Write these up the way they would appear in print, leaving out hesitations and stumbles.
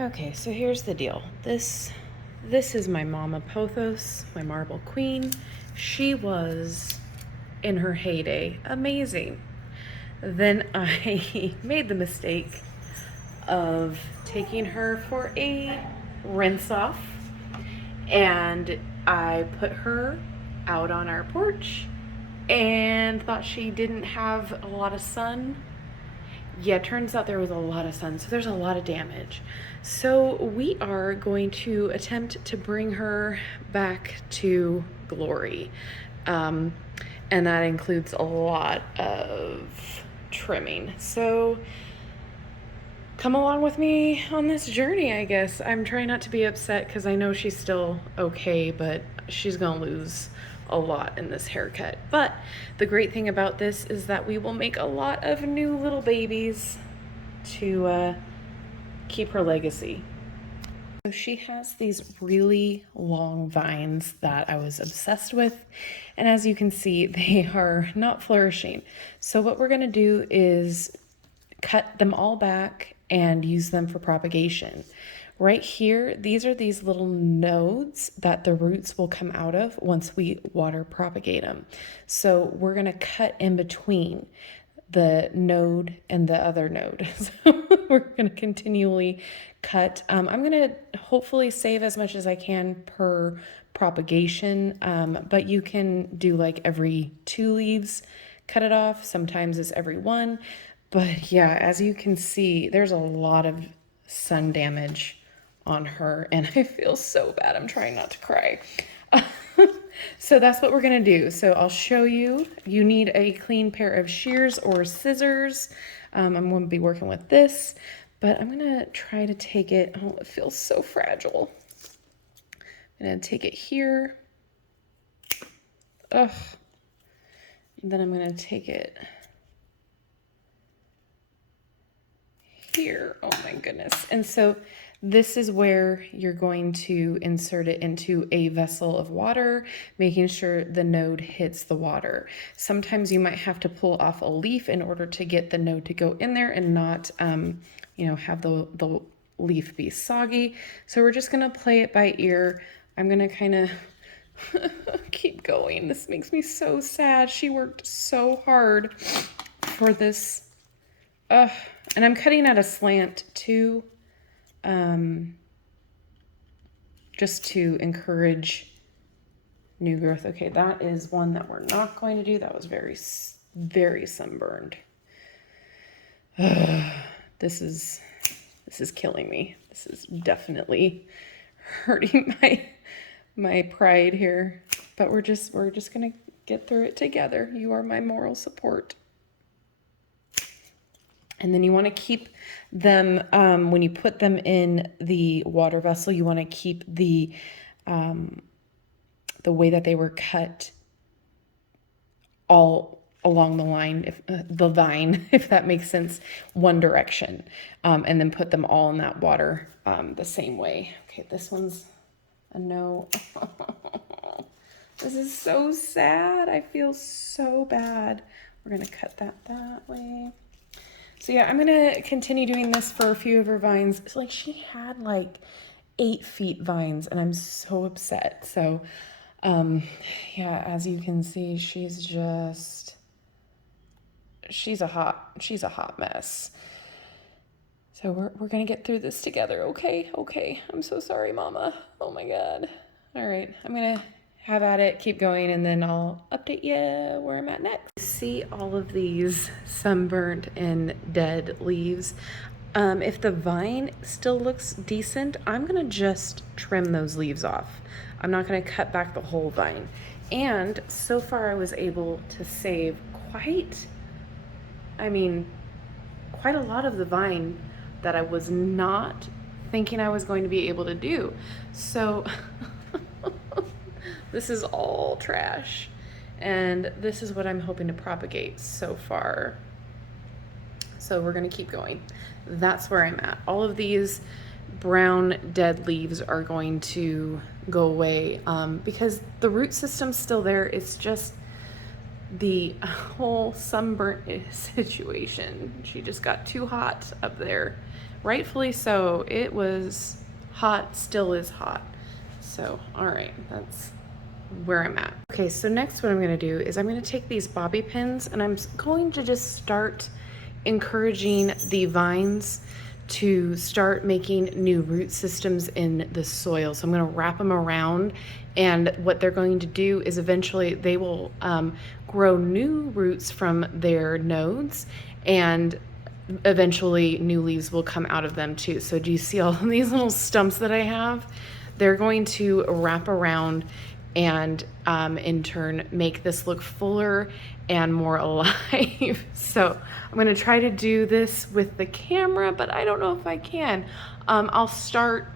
Okay, so here's the deal. This is my mama Pothos, my marble queen. She was, in her heyday, amazing. Then I made the mistake of taking her for a rinse off, and I put her out on our porch and thought she didn't have a lot of sun. Yeah, turns out there was a lot of sun, so there's a lot of damage. So we are going to attempt to bring her back to glory. And that includes a lot of trimming. So come along with me on this journey, I guess. I'm trying not to be upset because I know she's still okay, but she's gonna lose a lot in this haircut. But the great thing about this is that we will make a lot of new little babies to keep her legacy. So she has these really long vines that I was obsessed with, and as you can see, they are not flourishing. So what we're gonna do is cut them all back and use them for propagation. Right here, these are these little nodes that the roots will come out of once we water propagate them. So we're gonna cut in between the node and the other node. So we're gonna continually cut. I'm gonna hopefully save as much as I can per propagation, but you can do like every 2 leaves, cut it off. Sometimes it's every 1. But yeah, as you can see, there's a lot of sun damage on her, and I feel so bad. I'm trying not to cry. So that's what we're gonna do. So I'll show you. You need a clean pair of shears or scissors. I'm gonna be working with this, but I'm gonna try to take it. Oh, it feels so fragile. I'm gonna take it here. Ugh. And then I'm gonna take it here. Oh my goodness. And so this is where you're going to insert it into a vessel of water, making sure the node hits the water. Sometimes you might have to pull off a leaf in order to get the node to go in there and not, have the leaf be soggy. So we're just gonna play it by ear. I'm gonna kind of keep going. This makes me so sad. She worked so hard for this. And I'm cutting at a slant too, just to encourage new growth. Okay, that is one that we're not going to do. That was very, very sunburned. This is killing me. This is definitely hurting my pride here. But we're just gonna get through it together. You are my moral support. And then you want to keep them, when you put them in the water vessel, you want to keep the way that they were cut all along the line, the vine, if that makes sense, one direction, and then put them all in that water the same way. Okay, this one's a no. This is so sad. I feel so bad. We're going to cut that way. So yeah, I'm gonna continue doing this for a few of her vines. It's like she had like 8 feet vines, and I'm so upset. So yeah, as you can see, she's a hot mess. So we're gonna get through this together, okay? Okay. I'm so sorry, Mama. Oh my God. All right, I'm gonna have at it, keep going, and then I'll update you where I'm at next. See all of these sunburnt and dead leaves. If the vine still looks decent, I'm gonna just trim those leaves off. I'm not gonna cut back the whole vine. And so far I was able to save quite a lot of the vine that I was not thinking I was going to be able to do. So this is all trash, and this is what I'm hoping to propagate so far. So we're gonna keep going. That's where I'm at. All of these brown dead leaves are going to go away because the root system's still there. It's just the whole sunburnt situation. She just got too hot up there rightfully so. It was hot, still is hot. So, all right, that's where I'm at. Okay, so next what I'm gonna do is I'm gonna take these bobby pins and I'm going to just start encouraging the vines to start making new root systems in the soil. So I'm gonna wrap them around, and what they're going to do is eventually they will grow new roots from their nodes, and eventually new leaves will come out of them too. So do you see all of these little stumps that I have? They're going to wrap around and in turn make this look fuller and more alive. So I'm gonna try to do this with the camera, but I don't know if I can. I'll start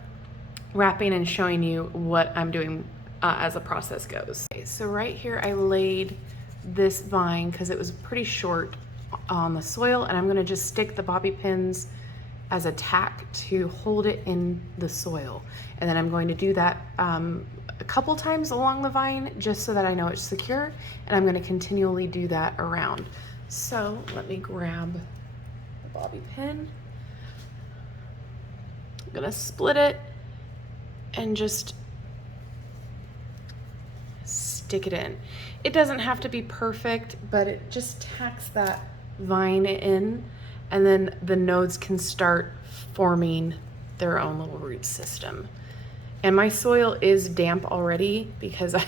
wrapping and showing you what I'm doing as the process goes. Okay, so right here I laid this vine because it was pretty short on the soil, and I'm gonna just stick the bobby pins as a tack to hold it in the soil. And then I'm going to do that a couple times along the vine just so that I know it's secure, and I'm going to continually do that around. So let me grab the bobby pin. I'm going to split it and just stick it in. It doesn't have to be perfect, but it just tacks that vine in, and then the nodes can start forming their own little root system. And my soil is damp already because I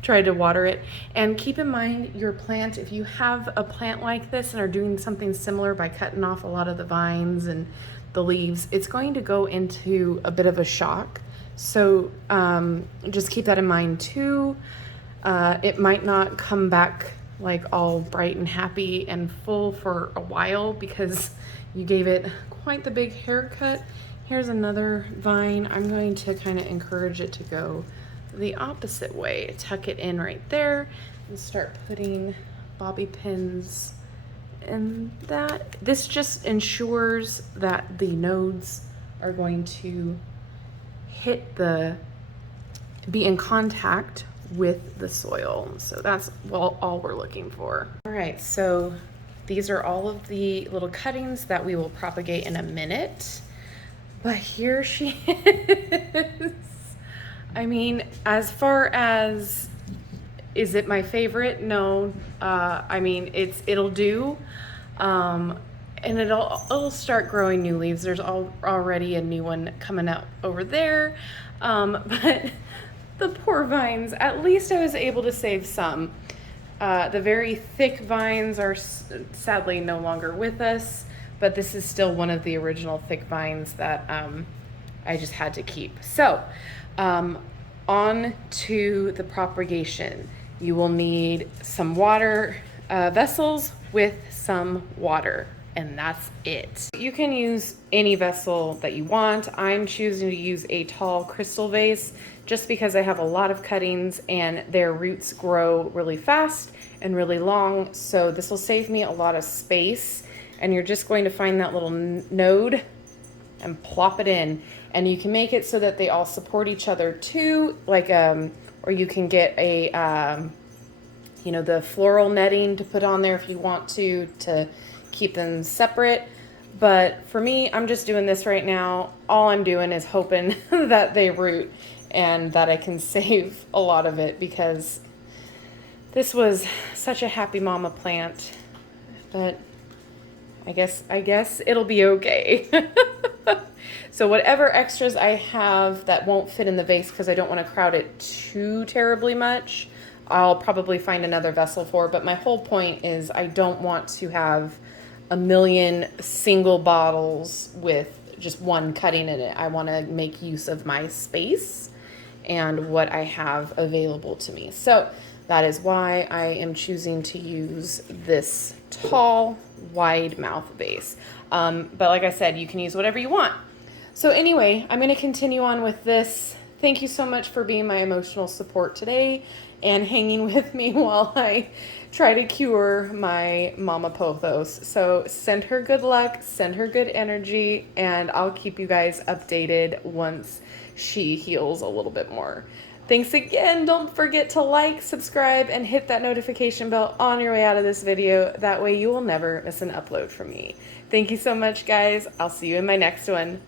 tried to water it. And keep in mind your plant, if you have a plant like this and are doing something similar by cutting off a lot of the vines and the leaves, it's going to go into a bit of a shock. So just keep that in mind too. It might not come back like all bright and happy and full for a while because you gave it quite the big haircut. Here's another vine. I'm going to kind of encourage it to go the opposite way. Tuck it in right there and start putting bobby pins in that. This just ensures that the nodes are going to be in contact with the soil. So that's all we're looking for. All right, so these are all of the little cuttings that we will propagate in a minute. But here she is. I mean, as far as, is it my favorite? No. I mean, it'll do. And it'll start growing new leaves. There's already a new one coming up over there. But the poor vines, at least I was able to save some. The very thick vines are sadly no longer with us, but this is still one of the original thick vines that I just had to keep. So on to the propagation. You will need some water vessels with some water, and that's it. You can use any vessel that you want. I'm choosing to use a tall crystal vase just because I have a lot of cuttings and their roots grow really fast and really long. So this will save me a lot of space. And you're just going to find that little node and plop it in. And you can make it so that they all support each other too, like, or you can get a, the floral netting to put on there if you want to keep them separate. But for me, I'm just doing this right now. All I'm doing is hoping that they root and that I can save a lot of it, because this was such a happy mama plant. But I guess it'll be okay. So whatever extras I have that won't fit in the vase, because I don't want to crowd it too terribly much, I'll probably find another vessel for. But my whole point is I don't want to have a million single bottles with just one cutting in it. I want to make use of my space and what I have available to me. So that is why I am choosing to use this tall, wide mouth vase. But like I said, you can use whatever you want. So anyway, I'm going to continue on with this. Thank you so much for being my emotional support today and hanging with me while I try to cure my Mama Pothos. So send her good luck, send her good energy, and I'll keep you guys updated once she heals a little bit more. Thanks again. Don't forget to like, subscribe, and hit that notification bell on your way out of this video. That way you will never miss an upload from me. Thank you so much, guys. I'll see you in my next one.